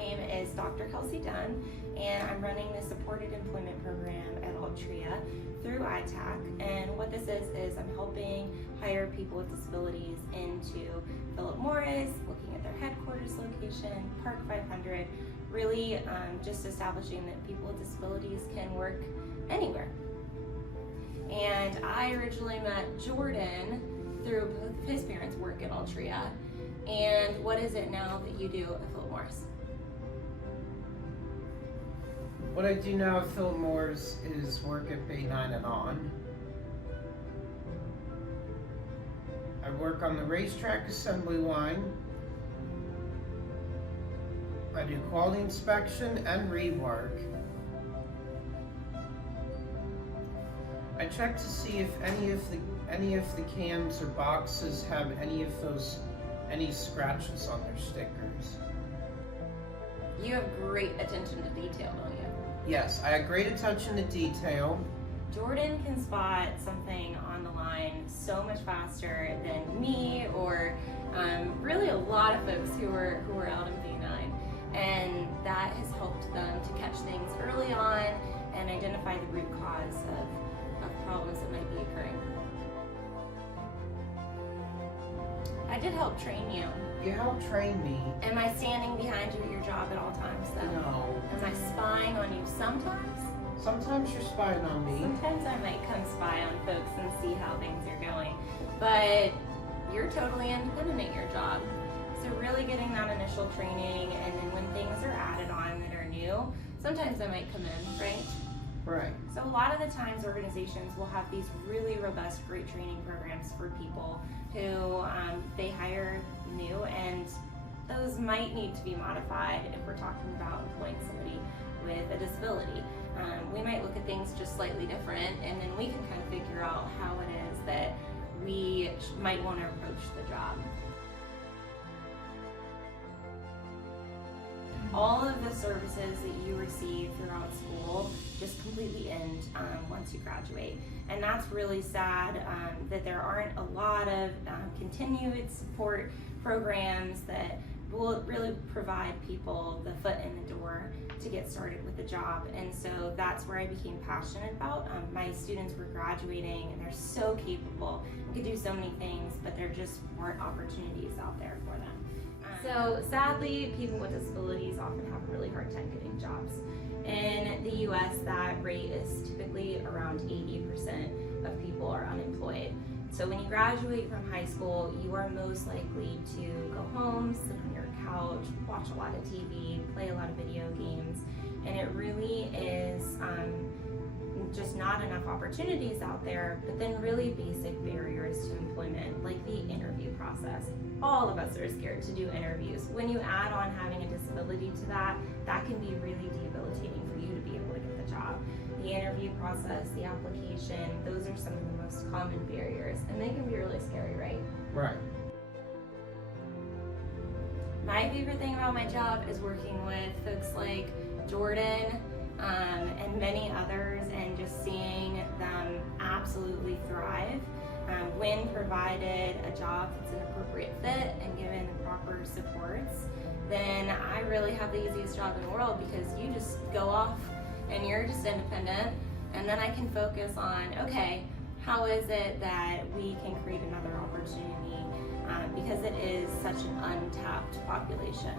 name is Dr. Kelsey Dunn, and I'm running the Supported Employment Program at Altria through ITAC. And what this is I'm helping hire people with disabilities into Philip Morris, looking at their headquarters location, Park 500, really just establishing that people with disabilities can work anywhere. And I originally met Jordan through both of his parents' work at Altria. And what is it now that you do at Philip Morris? What I do now at Philip Morris is work at Bay 9 and on. I work on the racetrack assembly line. I do quality inspection and rework. I check to see if any of the cans or boxes have any scratches on their stickers. You have great attention to detail, don't you? Yes, I have great attention to detail. Jordan can spot something on the line so much faster than me or really a lot of folks who are out in B9. And that has helped them to catch things early on and identify the root cause of problems that might be occurring. I did help train you. You helped train me. Am I standing behind you at your job at all times though? No. Am I spying on you sometimes? Sometimes you're spying on me. Sometimes I might come spy on folks and see how things are going. But you're totally independent at your job. So really getting that initial training, and then when things are added on that are new, sometimes I might come in, right? Right. So a lot of the times organizations will have these really robust, great training programs for people who they hire new, and those might need to be modified if we're talking about employing somebody with a disability. We might look at things just slightly different, and then we can kind of figure out how it is that we might want to approach the job. All of the services that you receive throughout school just completely end once you graduate. And that's really sad that there aren't a lot of continued support programs that will really provide people the foot in the door to get started with a job. And so that's where I became passionate about. My students were graduating and they're so capable and could do so many things, but there just weren't opportunities out there for them. So sadly, people with disabilities often have a really hard time getting jobs. In the US, that rate is typically around 80% of people are unemployed. So when you graduate from high school, you are most likely to go home, sit on your couch, watch a lot of TV, play a lot of video games, and it really is just not enough opportunities out there, but then really basic barriers to employment, like the interview process. All of us are scared to do interviews. When you add on having a disability to that, that can be really debilitating for you to be able to get the job. The interview process, the application, those are some of the most common barriers, and they can be really scary, right? Right. My favorite thing about my job is working with folks like Jordan and many others, and just seeing them absolutely thrive when provided a job that's an appropriate fit and given the proper supports. Then I really have the easiest job in the world, because you just go off and you're just independent, and then I can focus on, okay, how is it that we can create another opportunity, because it is such an untapped population.